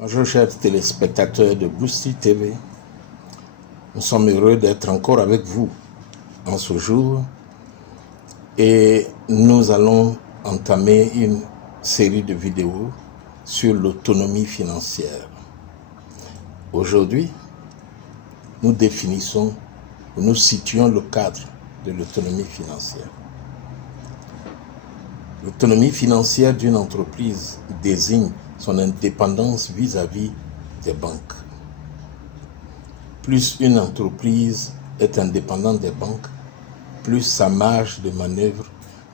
Bonjour chers téléspectateurs de Boosty TV, nous sommes heureux d'être encore avec vous en ce jour et nous allons entamer une série de vidéos sur l'autonomie financière. Aujourd'hui, nous définissons, nous situons le cadre de l'autonomie financière. L'autonomie financière d'une entreprise désigne son indépendance vis-à-vis des banques. Plus une entreprise est indépendante des banques, plus sa marge de manœuvre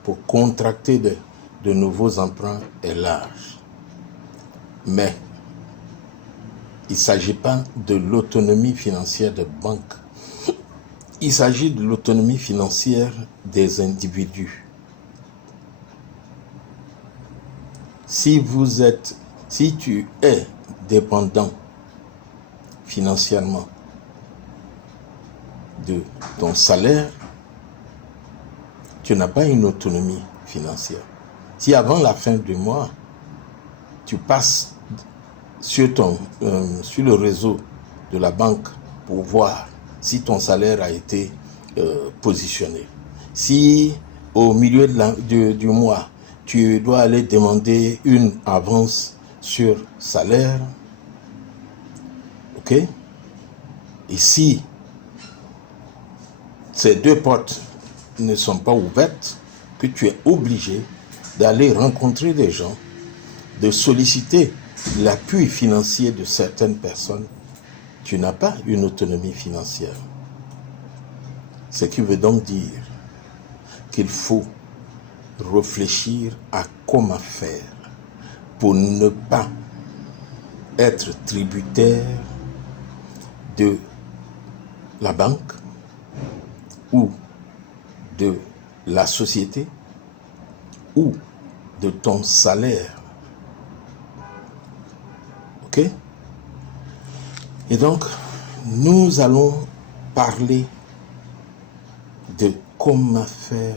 pour contracter de nouveaux emprunts est large. Mais il ne s'agit pas de l'autonomie financière des banques. Il s'agit de l'autonomie financière des individus. Si tu es dépendant financièrement de ton salaire, tu n'as pas une autonomie financière. Si avant la fin du mois, tu passes sur le réseau de la banque pour voir si ton salaire a été positionné. Si au milieu du mois, tu dois aller demander une avance sur salaire, ok? Et si ces deux portes ne sont pas ouvertes, que tu es obligé d'aller rencontrer des gens, de solliciter l'appui financier de certaines personnes, tu n'as pas une autonomie financière. Ce qui veut donc dire qu'il faut réfléchir à comment faire pour ne pas être tributaire de la banque ou de la société ou de ton salaire. Ok? Et donc, nous allons parler de comment faire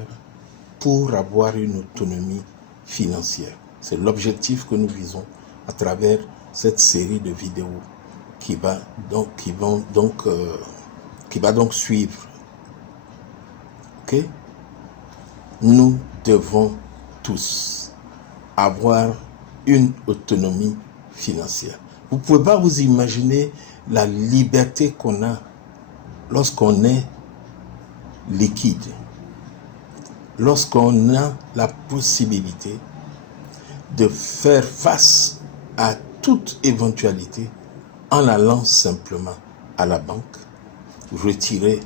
pour avoir une autonomie financière. C'est l'objectif que nous visons à travers cette série de vidéos qui va donc suivre. Ok? Nous devons tous avoir une autonomie financière. Vous ne pouvez pas vous imaginer la liberté qu'on a lorsqu'on est liquide, lorsqu'on a la possibilité de faire face à toute éventualité en allant simplement à la banque, retirer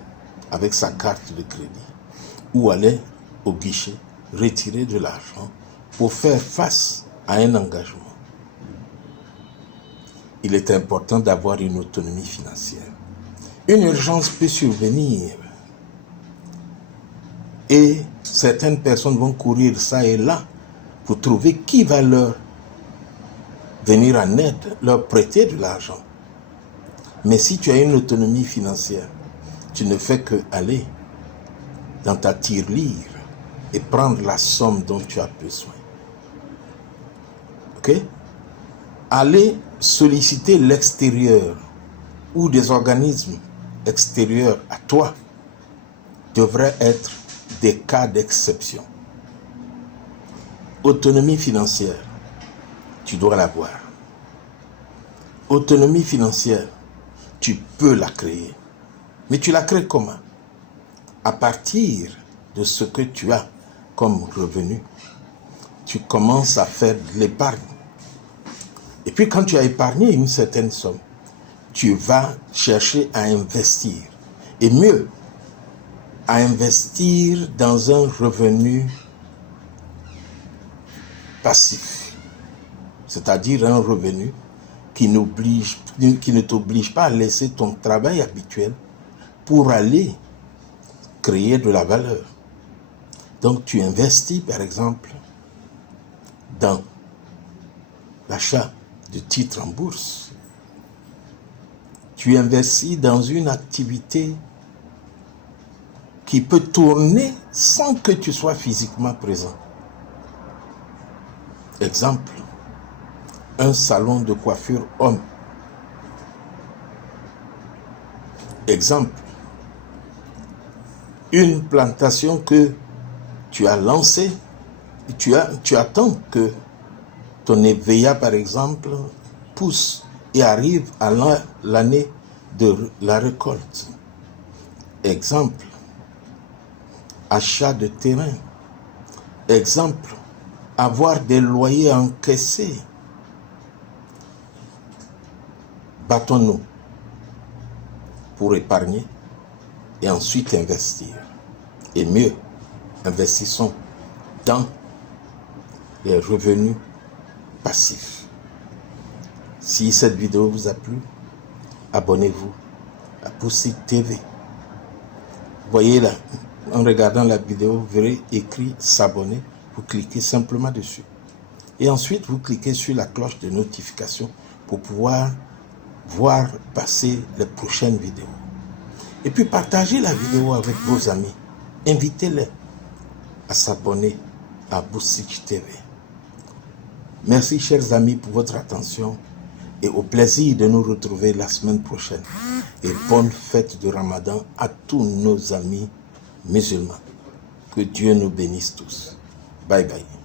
avec sa carte de crédit ou aller au guichet, retirer de l'argent pour faire face à un engagement. Il est important d'avoir une autonomie financière. Une urgence peut survenir et certaines personnes vont courir ça et là pour trouver qui va leur venir en aide, leur prêter de l'argent. Mais si tu as une autonomie financière, tu ne fais que aller dans ta tirelire et prendre la somme dont tu as besoin. Ok? Aller solliciter l'extérieur ou des organismes extérieurs à toi devrait être des cas d'exception. Autonomie financière, tu dois l'avoir. Autonomie financière, tu peux la créer. Mais tu la crées comment? À partir de ce que tu as comme revenu, tu commences à faire de l'épargne. Et puis quand tu as épargné une certaine somme, tu vas chercher à investir. Et mieux, à investir dans un revenu passif. C'est-à-dire un revenu qui ne t'oblige pas à laisser ton travail habituel pour aller créer de la valeur. Donc tu investis par exemple dans l'achat de titres en bourse. Tu investis dans une activité qui peut tourner sans que tu sois physiquement présent. Exemple, un salon de coiffure homme. Exemple, une plantation que tu as lancée, tu attends que ton éveilla, par exemple, pousse et arrive à l'année de la récolte. Exemple, achat de terrain. Exemple, avoir des loyers encaissés. Battons-nous pour épargner et ensuite investir. Et mieux, investissons dans les revenus passifs. Si cette vidéo vous a plu, abonnez-vous à Boussy TV. Voyez là, en regardant la vidéo, vous verrez écrit s'abonner. Vous cliquez simplement dessus. Et ensuite, vous cliquez sur la cloche de notification pour pouvoir voir passer les prochaines vidéos. Et puis partagez la vidéo avec vos amis. Invitez-les à s'abonner à Boussy TV. Merci chers amis pour votre attention et au plaisir de nous retrouver la semaine prochaine. Et bonne fête de Ramadan à tous nos amis musulmans. Que Dieu nous bénisse tous. Bye bye.